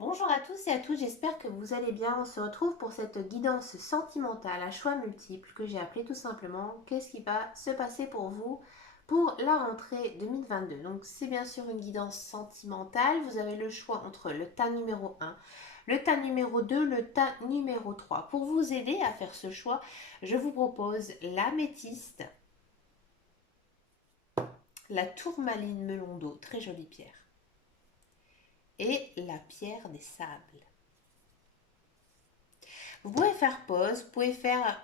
Bonjour à tous et à toutes, j'espère que vous allez bien. On se retrouve pour cette guidance sentimentale à choix multiples que j'ai appelée tout simplement qu'est-ce qui va se passer pour vous pour la rentrée 2022. Donc c'est bien sûr une guidance sentimentale. Vous avez le choix entre le tas numéro 1, le tas numéro 2, le tas numéro 3. Pour vous aider à faire ce choix, je vous propose l'améthyste, la tourmaline melon d'eau, très jolie pierre, et la pierre des sables. Vous pouvez faire pause, vous pouvez faire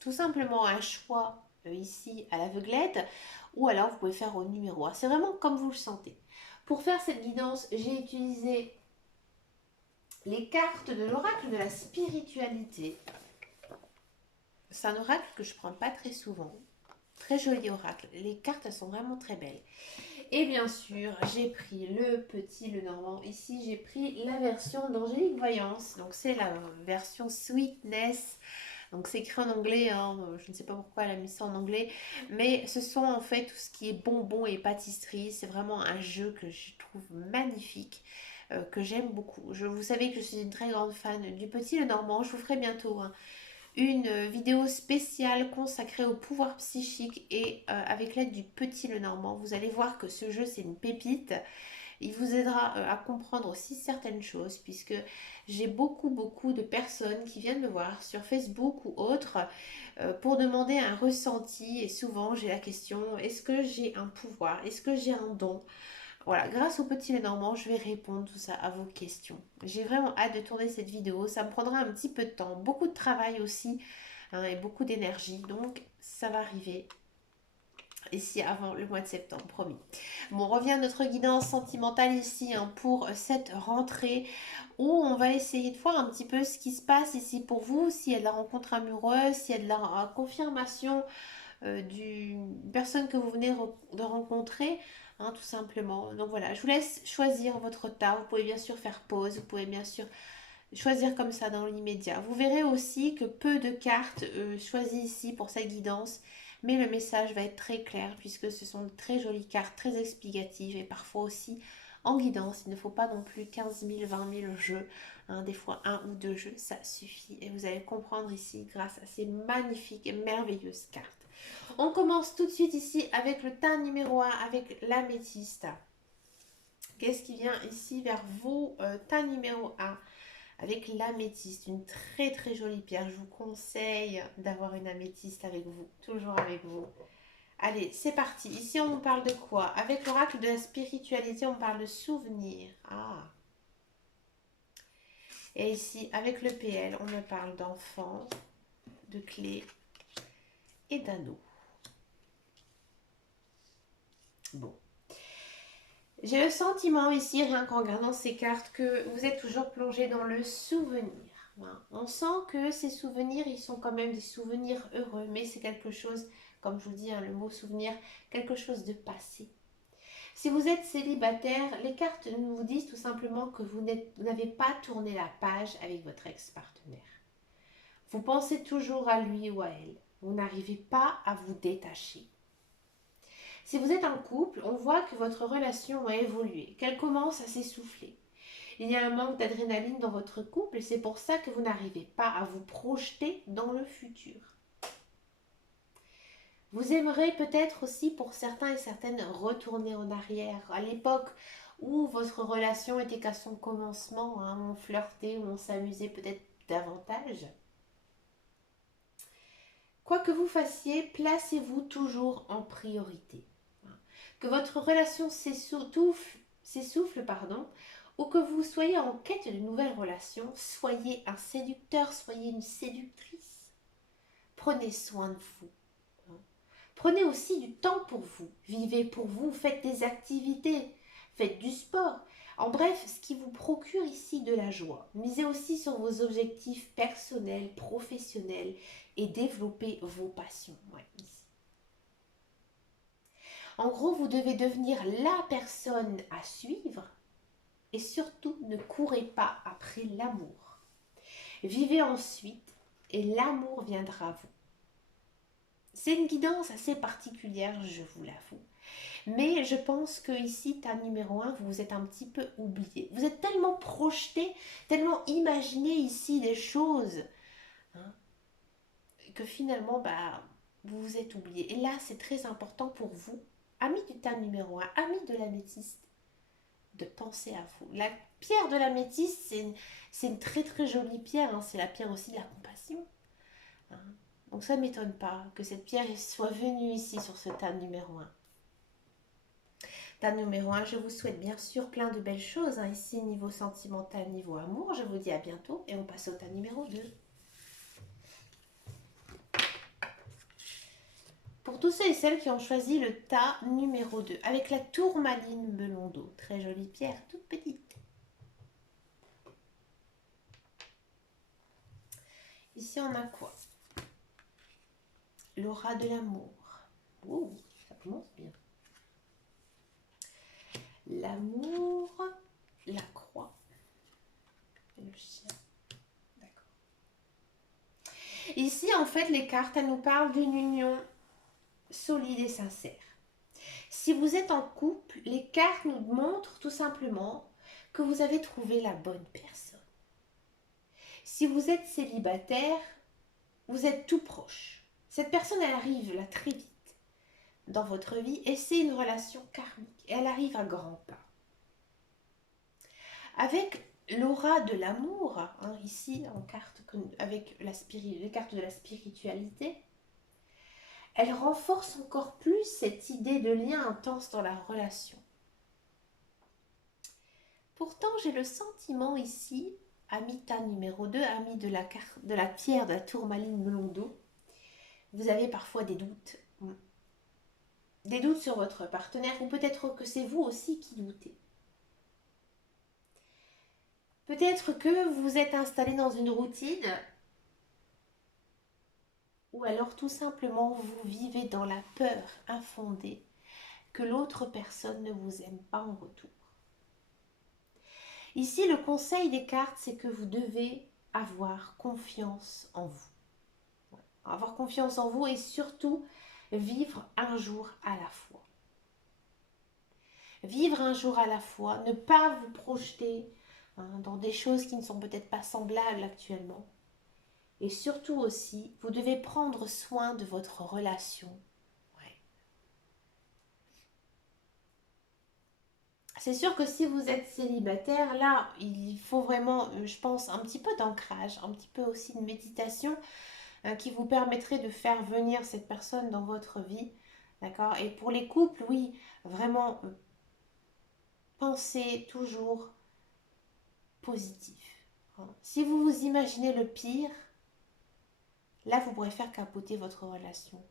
tout simplement un choix ici à l'aveuglette ou alors vous pouvez faire au numéro 1. C'est vraiment comme vous le sentez. Pour faire cette guidance, j'ai utilisé les cartes de l'oracle de la spiritualité. C'est un oracle que je ne prends pas très souvent. Très joli oracle. Les cartes elles sont vraiment très belles. Et bien sûr, j'ai pris le petit, le normand. Ici, j'ai pris la version d'Angélique Voyance. Donc, c'est la version Sweetness. Donc, c'est écrit en anglais. Hein. Je ne sais pas pourquoi elle a mis ça en anglais. Mais ce sont en fait tout ce qui est bonbons et pâtisserie. C'est vraiment un jeu que je trouve magnifique. Que j'aime beaucoup. Vous savez que je suis une très grande fan du petit le normand. Je vous ferai bientôt une vidéo spéciale consacrée au pouvoir psychique et avec l'aide du petit Lenormand. Vous allez voir que ce jeu c'est une pépite. Il vous aidera à comprendre aussi certaines choses puisque j'ai beaucoup de personnes qui viennent me voir sur Facebook ou autre pour demander un ressenti et souvent j'ai la question est-ce que j'ai un pouvoir? Est-ce que j'ai un don? Voilà, grâce au petit Lenormand, je vais répondre tout ça à vos questions. J'ai vraiment hâte de tourner cette vidéo. Ça me prendra un petit peu de temps, beaucoup de travail aussi hein, et beaucoup d'énergie. Donc, ça va arriver ici avant le mois de septembre, promis. Bon, on revient à notre guidance sentimentale ici hein, pour cette rentrée où on va essayer de voir un petit peu ce qui se passe ici pour vous, s'il y a de la rencontre amoureuse, s'il y a de la confirmation d'une personne que vous venez de rencontrer, hein, tout simplement. Donc voilà, je vous laisse choisir votre tas. Vous pouvez bien sûr faire pause, vous pouvez bien sûr choisir comme ça dans l'immédiat. Vous verrez aussi que peu de cartes choisies ici pour sa guidance, mais le message va être très clair puisque ce sont de très jolies cartes, très explicatives et parfois aussi en guidance. Il ne faut pas non plus 15 000, 20 000 jeux. Hein, des fois, un ou deux jeux, ça suffit. Et vous allez comprendre ici grâce à ces magnifiques et merveilleuses cartes. On commence tout de suite ici avec le tas numéro 1, avec l'améthyste. Qu'est-ce qui vient ici vers vous, tas numéro 1 avec l'améthyste, une très jolie pierre. Je vous conseille d'avoir une améthyste avec vous, toujours avec vous. Allez, c'est parti. Ici, on parle de quoi? Avec l'oracle de la spiritualité, on parle de souvenirs. Ah. Et ici, avec le PL, on me parle d'enfants, de clés et d'anneaux. Bon. J'ai le sentiment ici, rien qu'en regardant ces cartes, que vous êtes toujours plongé dans le souvenir. Voilà. On sent que ces souvenirs, ils sont quand même des souvenirs heureux, mais c'est quelque chose, comme je vous dis, hein, le mot souvenir, quelque chose de passé. Si vous êtes célibataire, les cartes nous disent tout simplement que vous n'avez pas tourné la page avec votre ex-partenaire. Vous pensez toujours à lui ou à elle. Vous n'arrivez pas à vous détacher. Si vous êtes en couple, on voit que votre relation a évolué, qu'elle commence à s'essouffler. Il y a un manque d'adrénaline dans votre couple et c'est pour ça que vous n'arrivez pas à vous projeter dans le futur. Vous aimerez peut-être aussi pour certains et certaines retourner en arrière, à l'époque où votre relation était qu'à son commencement, hein, où on flirtait, où on s'amusait peut-être davantage. Quoi que vous fassiez, placez-vous toujours en priorité. Que votre relation s'essouffle, ou que vous soyez en quête de nouvelles relations, soyez un séducteur, soyez une séductrice. Prenez soin de vous. Prenez aussi du temps pour vous. Vivez pour vous, faites des activités, faites du sport. En bref, ce qui vous procure ici de la joie. Misez aussi sur vos objectifs personnels, professionnels et développez vos passions. Ouais, ici. En gros, vous devez devenir la personne à suivre et surtout ne courez pas après l'amour. Vivez ensuite et l'amour viendra à vous. C'est une guidance assez particulière, je vous l'avoue. Mais je pense que ici, ta numéro un, vous vous êtes un petit peu oublié. Vous êtes tellement projeté, tellement imaginé ici des choses, hein, que finalement, bah, vous vous êtes oublié. Et là, c'est très important pour vous, amis du tas numéro un, amis de l'améthyste, de penser à vous. La pierre de l'améthyste, c'est une très très jolie pierre, hein. C'est la pierre aussi de la compassion, hein. Donc ça ne m'étonne pas que cette pierre soit venue ici sur ce tas numéro un. Tas numéro un, je vous souhaite bien sûr plein de belles choses, hein, ici niveau sentimental, niveau amour. Je vous dis à bientôt et on passe au tas numéro 2. Pour tous ceux et celles qui ont choisi le tas numéro 2, avec la tourmaline melon d'eau, très jolie pierre, toute petite. Ici on a quoi? L'aura de l'amour. Oh, ça commence bien. L'amour, la croix et le chien. D'accord. Ici, en fait, les cartes, elles nous parlent d'une union solide et sincère. Si vous êtes en couple, les cartes nous montrent tout simplement que vous avez trouvé la bonne personne. Si vous êtes célibataire, vous êtes tout proche. Cette personne, elle arrive là très vite dans votre vie et c'est une relation karmique. Elle arrive à grands pas. Avec l'aura de l'amour, hein, ici en carte avec les cartes de la spiritualité, elle renforce encore plus cette idée de lien intense dans la relation. Pourtant, j'ai le sentiment ici, amita numéro 2, ami de la pierre de la tourmaline melon d'eau, vous avez parfois des doutes. Des doutes sur votre partenaire, ou peut-être que c'est vous aussi qui doutez. Peut-être que vous êtes installé dans une routine, ou alors tout simplement vous vivez dans la peur infondée que l'autre personne ne vous aime pas en retour. Ici, le conseil des cartes, c'est que vous devez avoir confiance en vous. Avoir confiance en vous et surtout vivre un jour à la fois. Vivre un jour à la fois, ne pas vous projeter, hein, dans des choses qui ne sont peut-être pas semblables actuellement. Et surtout aussi, vous devez prendre soin de votre relation. Ouais. C'est sûr que si vous êtes célibataire, là, il faut vraiment, je pense, un petit peu d'ancrage, un petit peu aussi de méditation, qui vous permettrait de faire venir cette personne dans votre vie. D'accord? Et pour les couples, oui, vraiment, pensez toujours positif, hein. Si vous vous imaginez le pire, là, vous pourrez faire capoter votre relation.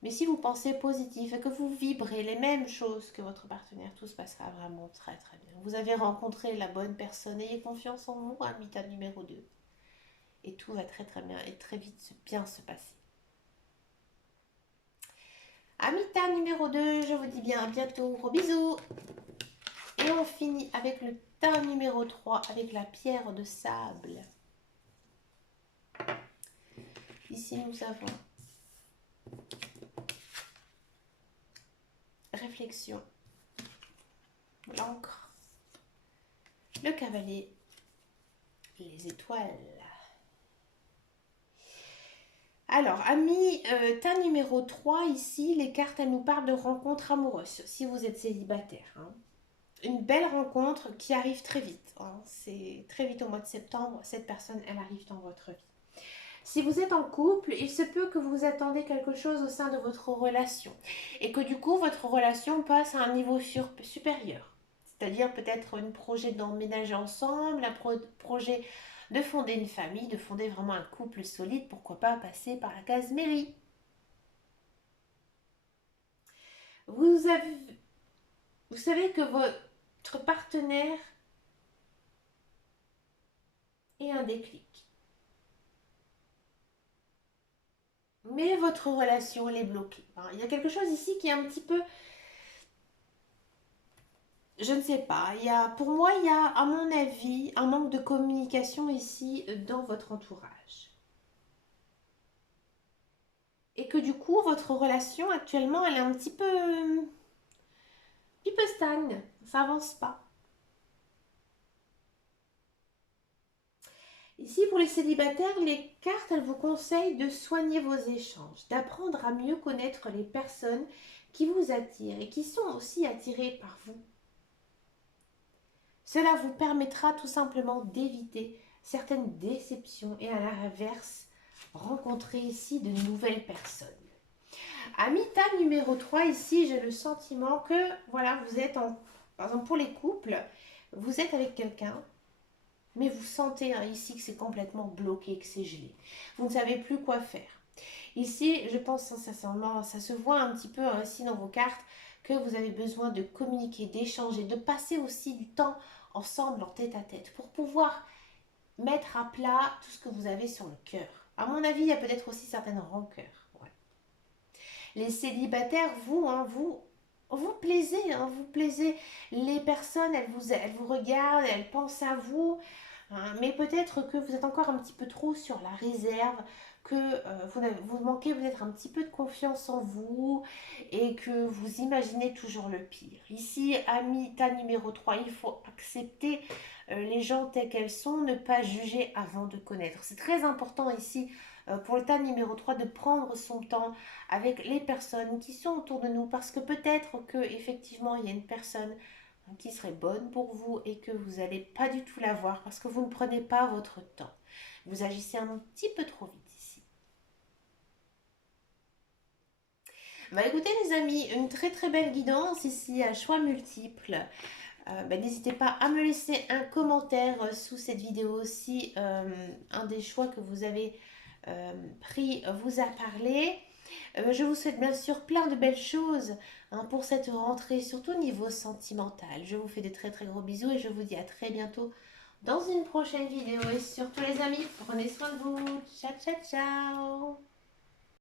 Mais si vous pensez positif et que vous vibrez les mêmes choses que votre partenaire, tout se passera vraiment très très bien. Vous avez rencontré la bonne personne, ayez confiance en vous, amita numéro 2. Et tout va très très bien et très vite bien se passer. Amita numéro 2, je vous dis bien à bientôt, gros bisous. Et on finit avec le tas numéro 3, avec la pierre de sable. Ici nous avons réflexion, l'encre, le cavalier, les étoiles. Alors, amis, tas numéro 3, ici, les cartes, elles nous parlent de rencontres amoureuses, si vous êtes célibataire, hein. Une belle rencontre qui arrive très vite, hein. C'est très vite au mois de septembre, cette personne, elle arrive dans votre vie. Si vous êtes en couple, il se peut que vous attendez quelque chose au sein de votre relation et que du coup, votre relation passe à un niveau supérieur. C'est-à-dire peut-être un projet d'emménager ensemble, un projet de fonder une famille, de fonder vraiment un couple solide, pourquoi pas passer par la case mairie. Vous, avez, vous savez que votre partenaire est un déclic. Mais votre relation, elle est bloquée. Il y a quelque chose ici qui est un petit peu... Je ne sais pas. Pour moi, il y a, à mon avis, un manque de communication ici dans votre entourage. et que du coup, votre relation actuellement, elle est un petit peu stagne, ça avance pas. Ici, pour les célibataires, les cartes, elles vous conseillent de soigner vos échanges, d'apprendre à mieux connaître les personnes qui vous attirent et qui sont aussi attirées par vous. Cela vous permettra tout simplement d'éviter certaines déceptions et à l'inverse, rencontrer ici de nouvelles personnes. Amita numéro 3 ici, j'ai le sentiment que, voilà, vous êtes par exemple pour les couples, vous êtes avec quelqu'un, mais vous sentez ici que c'est complètement bloqué, que c'est gelé. Vous ne savez plus quoi faire. Ici, je pense sincèrement, ça se voit un petit peu ici dans vos cartes, que vous avez besoin de communiquer, d'échanger, de passer aussi du temps ensemble en tête à tête pour pouvoir mettre à plat tout ce que vous avez sur le cœur. À mon avis, il y a peut-être aussi certaines rancœurs. Ouais. Les célibataires, vous plaisez, vous plaisez. Les personnes, elles vous regardent, elles pensent à vous, hein, mais peut-être que vous êtes encore un petit peu trop sur la réserve, que vous manquez peut-être un petit peu de confiance en vous et que vous imaginez toujours le pire. Ici, Amita numéro 3, il faut accepter les gens tels qu'elles sont, ne pas juger avant de connaître. C'est très important ici pour le tas numéro 3 de prendre son temps avec les personnes qui sont autour de nous parce que peut-être que effectivement il y a une personne qui serait bonne pour vous et que vous n'allez pas du tout la voir parce que vous ne prenez pas votre temps. Vous agissez un petit peu trop vite ici. Bah écoutez les amis, une très très belle guidance ici à choix multiples. N'hésitez pas à me laisser un commentaire sous cette vidéo si un des choix que vous avez pris vous a parlé. Je vous souhaite bien sûr plein de belles choses pour cette rentrée, surtout au niveau sentimental. Je vous fais de très très gros bisous et je vous dis à très bientôt dans une prochaine vidéo. Et surtout les amis, prenez soin de vous. Ciao ciao ciao.